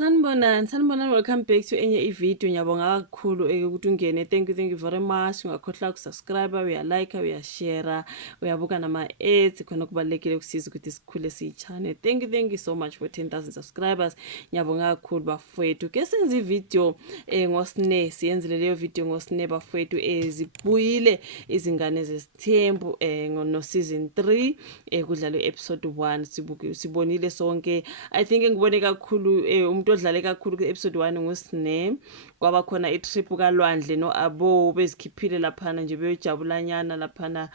Sanibonani, welcome back to enye ivideo. Ngiyabonga kakhulu ukuthi ungene. Thank you very much. Ungakhohlwa ukusubscribe, uyalike, uyashare, uyabuka nama-ads khona kubalulekile ukusiza ukuthi sikhule siyi-channel. Thank you so much for 10,000 subscribers. Ngiyabonga kakhulu bafowethu. Ke senze ivideo ngosine, siyenzile leyo video ngosine bafowethu zibuyile izingane zesithembu no season 3 kudlalwe episode 1 sibonile sonke. I think ngibone kakhulu umuntu odlale kakhulu ku-episode 1 ngusine. Kwaba khona i-trip kalwandle no-abo bezikhiphile laphana nje beyojabulanyana laphana.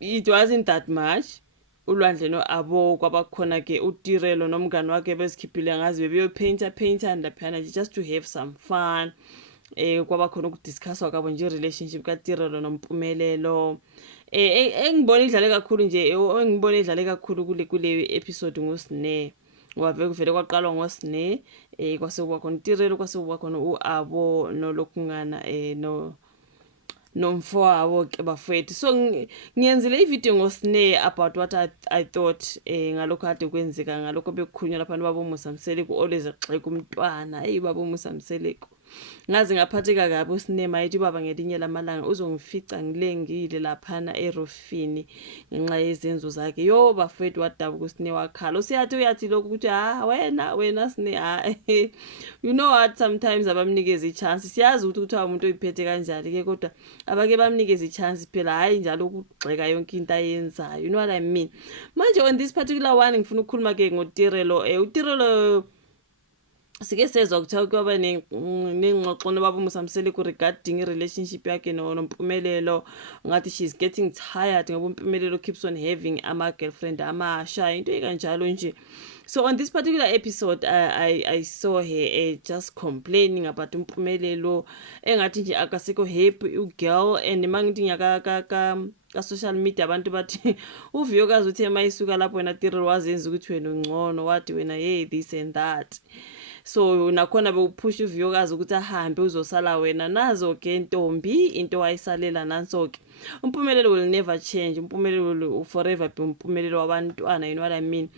It wasn't that much. Ulwandle no-abo kwaba khona ke uTirelo nomngane wakhe bezikhiphile ngazi bebeyopainta laphana just to have some fun. Kwaba khona ukudiscusswa kwabo nje relationship kaTirelo noMpumelelo. Engibona idlale kakhulu nje engibona idlale kakhulu kule episode ngusine. Wave kuvele kwaqalwa ngosine kwase kuba khona uTirelo kwase kuba khona uAbo nolokungana nomfowabo ke bafethu. So ngiyenzile ivideo ngosine about what I thought ngalokho kade kwenzeka ngalokho bekukhulunywa lapha babo Musamseleko always exxeka umntwana. Babo Musamseleko ngaze ngaphatheka kabi usinema yithi baba ngelinye lamalanga uzongifica ngilengile laphana erofini ngenxa yezenzo zakhe. Yo bafethu wadabuka usine wakhala. Uyathi lokhu ukuthi wena sine you know what, sometimes abamnikeza i-chance. Siyazi ukuthi kuthiwa umuntu oyiphethe kanjani ke kodwa abake bamnikeza i-chance phela hayi njalo ukugxeka yonke into ayenzayo. You know what I mean? Manje on this particular one ngifuna ukukhuluma ke ngoTirelo. uTirelo sike sezwa kuthiwa kwaba nengxoxo nobaba Musamseleko regarding i-relationship yakhe noMpumelelo. Ngathi she's getting tired ngoba uMpumelelo keeps on having ama-girlfriend amasha into ekanjalo nje. So on this particular episode I saw her just complaining about uMpumelelo engathi nje akasekho happy ugirl. And mangithi ka social media abantu bathi uViyokazi uthe mayisuka lapho wena Tirelo wazenza ukuthi wena ungcono, wathi wena hey this and that. So nakhona bewuphusha uViyokazi ukuthi ahambe uzosala wena nazo ke ntombi into wayisalela nanso ke. uMpumelelo will never change. uMpumelelo will forever be uMpumelelo wabantwana. You know what I mean?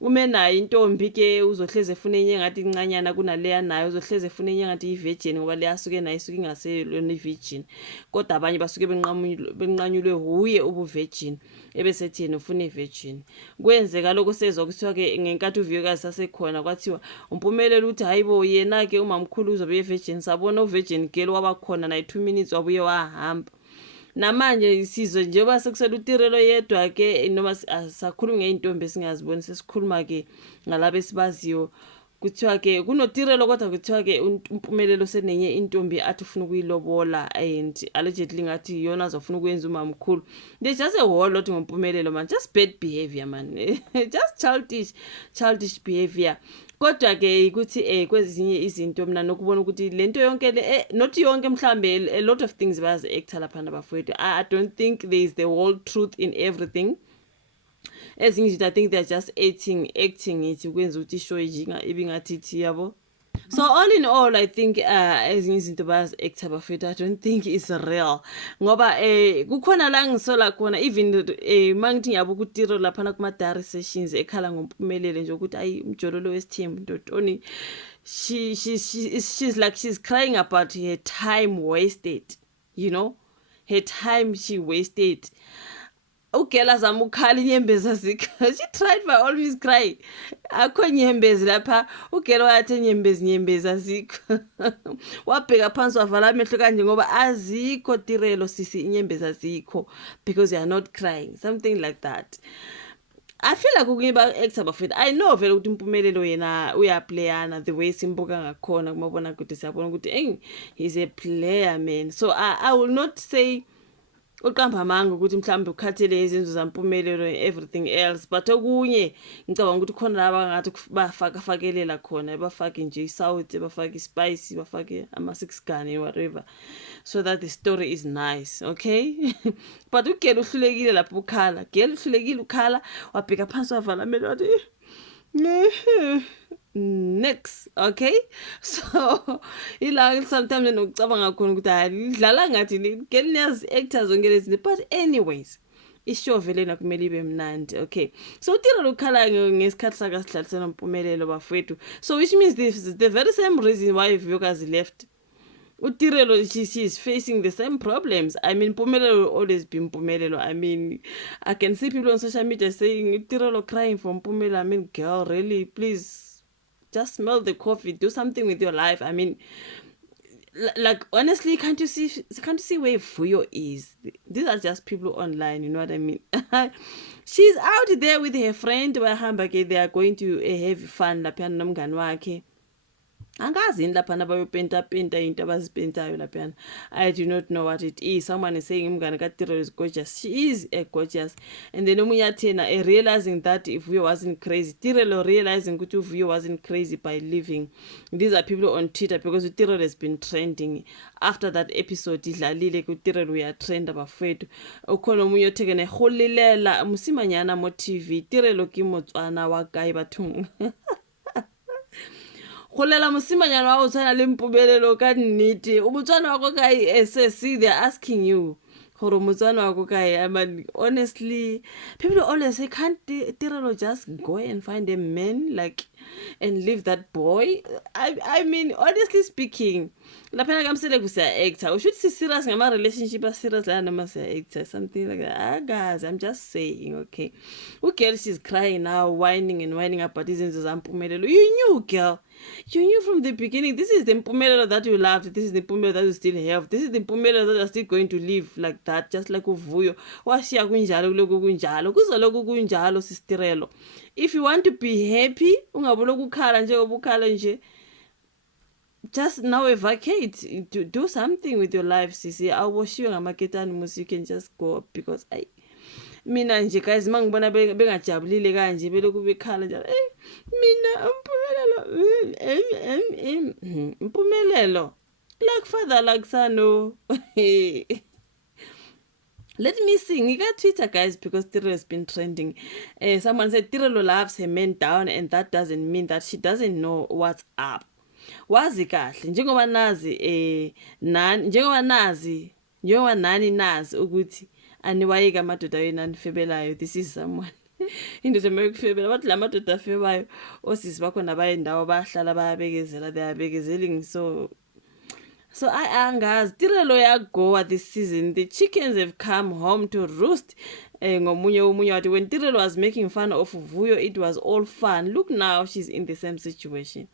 Ume nayo intombi ke uzohleze efuna enye ngathi incanyana kunaleya nayo, uzohleze efuna enye ngathi i-virgin ngoba leya suke nayo isuke ingaselona i-virgin. Kodwa abanye basuke benqanyulwe huye ubu-virgin ebesethi yena ufuna i-virgin. Kwenzeka lokho sezwa kuthiwa ke ngenkathi uViyokazi sasekhona kwathiwa uMpumelelo uthi hayibo yena ke umamkhulu uzobe ye-virgin. Sabona u-virgin girl wabakhona naye 2 minutes wabuye wahamba. Namanje sizwe njengoba sekusela uTirelo yedwa ke noma asakhuluma ngeintombi esingaziboni sesikhuluma ke ngalabe sibaziyo. Kuthiwa ke kunoTirelo kodwa kuthiwa ke uMpumelelo senenye intombi athi ufuna ukuyilobola and allegedly ngathi yona azofuna ukwenza umamkhulu. There's just a whole lot ngoMpumelelo man, just bad behavior man. Just childish behavior. Kodwa ke ukuthi kwezinye izinto mina nokubona ukuthi lento yonke le not yonke mhlambe a lot of things bazi actor lapha nabafowethu. I don't think there is the whole truth in everything. Ezinye izinto I think they're just acting it ukwenza ukuthi ishow ibingathithi yabo. So all in all I think ezinye izinto bazi actor bafethu I don't think it's real ngoba kukhona la ngisola khona even mangithi ngiyabuka uTirelo lapha kuma diary sessions ekhala ngoMpumelelo nje ukuthi ayi umjololo wesithembu ndotoni. She's like she's crying about her time wasted, you know, her time she wasted. Ugela zama ukhala inyembezi azikho. She tried by all means crying. Akho nyembezi lapha. Ugela wathi nyembezi azikho. Wabheka phansi wavala amehlo kanje ngoba azikho Tirelo sisi inyembezi azikho because you are not crying, something like that. I feel like ukuyiba actor bafethu. I know vele ukuthi uMpumelelo yena uyaplayana the way simbuka ngakhona kumabona ukuthi siyabona ukuthi he's a player man. So I will not say uqamba amanga ukuthi mhlawumbe ukhathele izinto zaMpumelelo everything else, but okunye ngicabanga ukuthi khona laba ngathi bafakafakelela khona bafake nje isawuthi bafake ispice bafake ama-6 gun whatever so that the story is nice, okay? But ugela uhlulekile lapho ukhala, gela uhlulekile ukhala wabheka phansi wavala amehlo wathi next, okay? So ila sometimes nokucabanga khona ukuthi hayi lidlala ngathi ngeliyazi actors ongelezi. But anyways ishow vele nakumele ibe mnandi. Okay, so uTirelo ukhala ngesikhathi saka sidlalisana Mpumelelo bafowethu, so which means this is the very same reason why Vuyokazi left. Utirelo, she's facing the same problems. I mean, Mpumelelo will always be Mpumelelo. I mean, I can see people on social media saying Utirelo crying for Mpumelelo. I mean, girl, really, please just smell the coffee, do something with your life. I mean, like honestly, can't you see where Vuyo is? These are just people online, you know what I mean? She's out there with her friend Bahambake. They are going to have fun laphana nomngani wakhe. Angazi yini laphana bayopenta into abazipentayo laphana. I do not know what it is. Someone is saying umngane kaTirelo is gorgeous. She is gorgeous. And then omunye athena realizing that if Vuyo wasn't crazy. Tirelo realizing ukuthi Vuyo wasn't crazy by leaving. These are people on Twitter because Tirelo has been trending. After that episode idlalile kuTirelo uyatrenda bafethu. Ukhona omunye othekene eholilela musimanyana mo TV. Tirelo ke Motswana wa kae bathong. Kholela mosimanyana wa o tshwana le Mpumelelo ka nnete. O Motswana wa go kae SSC, they're asking you. Gore Motswana wa go kae? I mean, honestly, people always say, can't Tirelo just go and find a man like and leave that boy? I mean, honestly speaking, laphana kamsele kusiya actor. We should see serious ngama relationship serious la noma siya actor, something like that. Guys, I'm just saying, okay. Who girl, she's crying now, whining and whining about izinto zaMpumelelo. You knew, girl. You knew from the beginning. This is the Mpumelelo that you loved. This is the Mpumelelo that you still have. This is the Mpumelelo that you're still going to live like that, just like uVuyo. Washiya kunjalo kuloku kunjalo. Kuzoloku kunjalo sisterelo. If you want to be happy, ungaboloku khala nje obukhala nje. Just now vacate. Do something with your life, sisi. Awoshiwe ngamaketani musi, you can just go because mina nje guys mangibona bengajabulile kanje beloku bekhala njalo mina Mpumelelo like father like son. Let me see ngika Twitter guys because Tirelo has been trending. Someone said Tirelo loves her men down and that doesn't mean that she doesn't know what's up. Wazi kahle njengoba nani nazi ukuthi aniwayeka amadoda yena anifebelayo. This is someone indoda mayokufebela bathi la madoda afebayo osisi bakhona bayendawo bahlala bayabekezela, they are bekezeling. So angazi Tirelo yagoa this season. The chickens have come home to roost. Ngomunye wathi when Tirelo was making fun of Vuyo it was all fun. Look now she's in the same situation.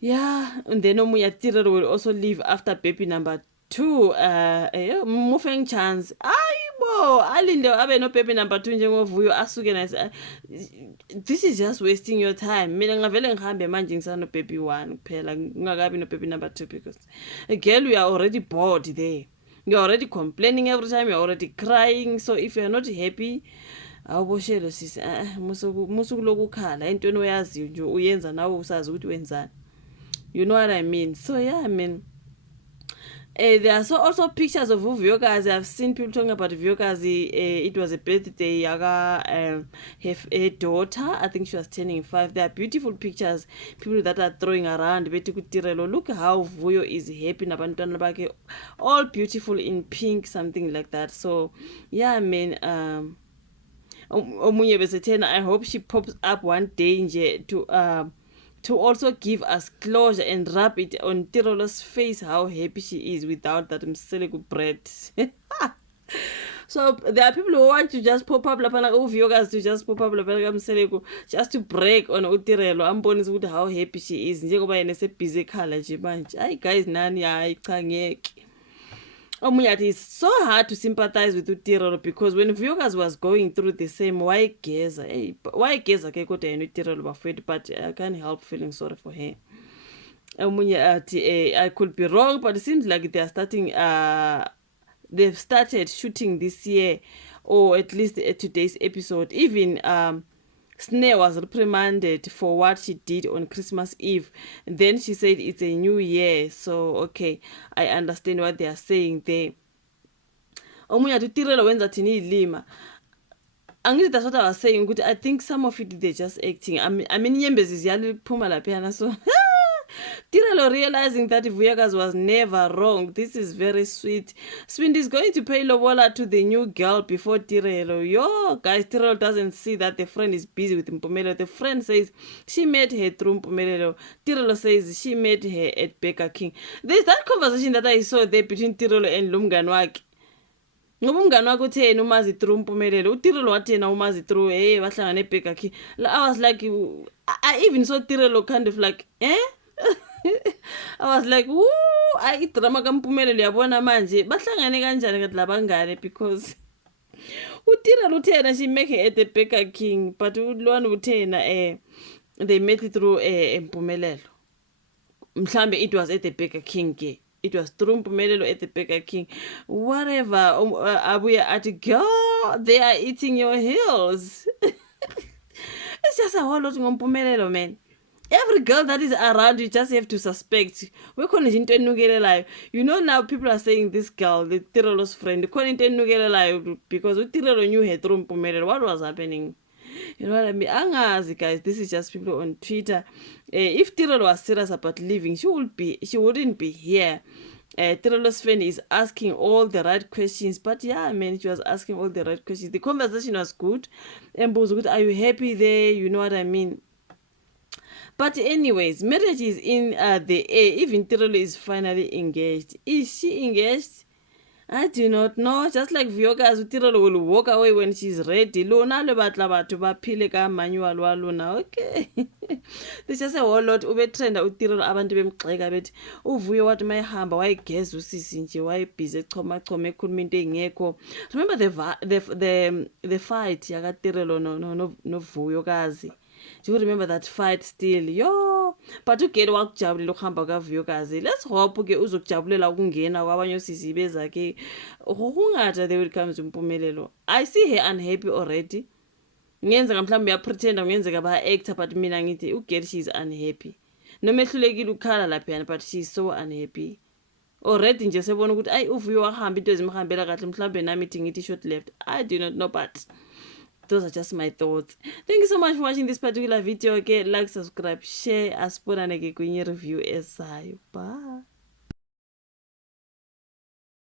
Yeah, and then omunye Tirelo will also leave after baby number 2. Mufeng chance. Ayibo, alinde abe no baby number 2 njengoVuyo asuke na. This is just wasting your time. Mina ngavele ngihambe manje ngisana baby 1 kuphela ngingakabi no baby number 2 because girl you are already bored there. You're already complaining every time, you're already crying. So if you're not happy, awuboshelo sisi musuku lokukhala entweni oyazi nje uyenza nawe usazi ukuthi wenzani. You know what I mean? So yeah, I mean, there are also pictures of Vuyokazi. I've seen people talking about Vuyokazi. It was a birthday yaga her daughter. I think she was turning 5. There are beautiful pictures, people that are throwing around. Bethi kuTirelo, look how Vuyo is happy nabantwana bakhe, all beautiful in pink, something like that. So yeah, I mean, omunye besethena, I hope she pops up one day nje to also give us closure and rub it on Tirelo's face how happy she is without that mseleku bread. So there are people who want to just pop up lapana Vuyokazi to just pop up lapana mseleku just to break on Tirelo ambonisa ukuthi how happy she is njengoba yena sebusy ekhala nje manje. Hayi guys nani hayi cha ngeke. Omunye athi it's so hard to sympathize with Tirelo because when Vuyokazi was going through the same, why geza ke kodwa yena Tirelo bafethu, but I can't help feeling sorry for her. Omunye athi I could be wrong but it seems like they are starting they've started shooting this year, or at least today's episode. Even Snare was reprimanded for what she did on Christmas Eve. And then she said it's a new year. So, okay, I understand what they are saying there. Omunye athi Tirelo wenza thini ilima. Angithi that's what I was saying. I think some of it they're just acting. I mean, inyembezi ziyali kuphuma laphana so Tirelo realizing that Vuyakazi was never wrong. This is very sweet. Swindi is going to pay lobola to the new girl before Tirelo. Yo, guys, Tirelo doesn't see that the friend is busy with Mpumelelo. The friend says she met her through Mpumelelo. Tirelo says she met her at Baker King. There's that conversation that I saw there between Tirelo and Lumngani wakhe. Ngoba umngani wakhe uthe yena umazi through Mpumelelo. Utirelo wathi yena umazi through bahlangana eBaker King. I was like, I even saw Tirelo kind of like, I was like, woo, idrama kaMpumelelo yabona manje bahlangane kanjani kathi labangane, because uTirelo uthe yena she make her at the Baker King, but ulwana uthe yena they met it through Mpumelelo. Mhlambe it was at the Baker King ke. It was through Mpumelelo at the Baker King. Whatever. Abuya at girl, they are eating your heels. It's just a whole lot ngompumelelo, man. Every girl that is around, you just have to suspect. You know, now people are saying this girl, the Tirelo's friend, because Tirelo knew her through Mpumelelo. What was happening? You know what I mean? Angazi, guys. This is just people on Twitter. If Tirelo was serious about leaving, she wouldn't be here. Tirelo's friend is asking all the right questions, but yeah, man, she was asking all the right questions. The conversation was good. And was good. Are you happy there? You know what I mean? But anyways, marriage is in the air. Even Tirelo is finally engaged. Is she engaged? I do not know. Just like Vuyakazi, Tirelo will walk away when she's ready. Lona le batla batho ba phile ka manual wa lona. Okay. This is a whole lot. Ube trenda uTirelo abantu bemgxeka bethi uvuyo wathi mayihamba wayigeza usisi nje wayibhize echoma ekhuluma into engekho. Remember the fight yaka Tirelo no Vuyakazi. Do you remember that fight still? Yo, but ugele wakujabulela ukuhamba kaVuyakazi. Let's hope ke uzokujabulela ukungena kwabanye osisi bezakhe. Ukungathi they will come to Mpumelelo. I see her unhappy already. Ngenzeka mhlawumbe uyapretenda ngenzeka ba actor, but mina ngithi ugele she's unhappy. Noma ehlulekile ukhala lapha, but she's so unhappy. Already nje sebona ukuthi ayi uvuyo wahamba into ezimhambela kahle, mhlawumbe nami ithi ngithi short left. I do not know, but those are just my thoughts. Thank you so much for watching this particular video. Okay, like, subscribe, share, asibonane ke kwenye review ezayo. Bye.